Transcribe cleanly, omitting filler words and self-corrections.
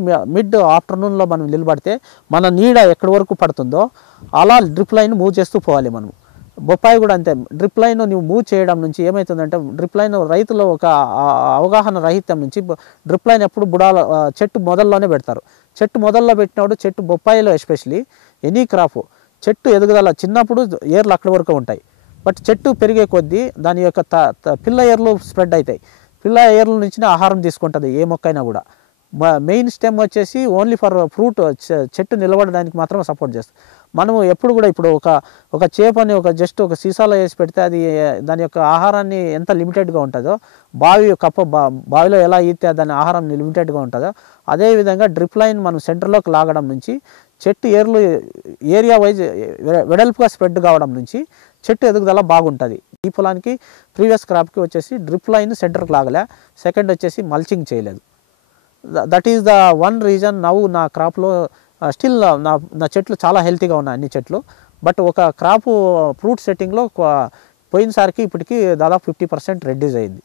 ఇట్లా మిడ్ ఆఫ్టర్నూన్లో మనం నిలబడితే మన నీడ ఎక్కడి వరకు పడుతుందో అలా డ్రిప్ లైన్ మూవ్ చేస్తూ పోవాలి మనం. బొప్పాయి కూడా అంతే. డ్రిప్ లైన్ నువ్వు మూవ్ చేయడం నుంచి ఏమవుతుందంటే డ్రిప్ లైన్ రైతుల ఒక అవగాహన రహితం నుంచి డ్రిప్ లైన్ ఎప్పుడు బుడాల చెట్టు మొదల్లోనే పెడతారు. చెట్టు మొదల్లో పెట్టినప్పుడు చెట్టు బొప్పాయిలో ఎస్పెషలీ ఎనీ క్రాప్ చెట్టు ఎదుగుదల చిన్నప్పుడు ఏర్లు అక్కడి వరకు ఉంటాయి. బట్ చెట్టు పెరిగే కొద్దీ దాని యొక్క పిల్ల ఏర్లు స్ప్రెడ్ అవుతాయి. పిల్ల ఏర్ల నుంచి ఆహారం తీసుకుంటుంది ఏ మొక్కైనా కూడా. మెయిన్ స్టెమ్ వచ్చేసి ఓన్లీ ఫర్ ఫ్రూట్ చెట్టు నిలబడడానికి మాత్రం సపోర్ట్ చేస్తుంది. మనము ఎప్పుడు కూడా ఇప్పుడు ఒక చేపని జస్ట్ ఒక సీసాలో వేసి పెడితే అది దాని యొక్క ఆహారాన్ని ఎంత లిమిటెడ్గా ఉంటుందో, బావిలో ఎలా ఈతే దాని ఆహారం లిమిటెడ్గా ఉంటుందో అదేవిధంగా డ్రిప్ లైన్ మనం సెంటర్లోకి లాగడం నుంచి చెట్టు ఏర్లు ఏరియా వైజ్ వెడల్పుగా స్ప్రెడ్ కావడం నుంచి చెట్టు ఎదుగుదల బాగుంటుంది. ఈ పొలానికి ప్రీవియస్ క్రాప్కి వచ్చేసి డ్రిప్ లైన్ సెంటర్కి లాగలే, సెకండ్ వచ్చేసి మల్చింగ్ చేయలేదు. That is the one reason now నా క్రాప్లో స్టిల్ నా చెట్లు చాలా హెల్తీగా ఉన్నాయి అన్ని చెట్లు. బట్ ఒక క్రాపు ఫ్రూట్ సెట్టింగ్లో పోయినసారికి ఇప్పటికీ దాదాపు 50% రెడ్యూస్ అయింది.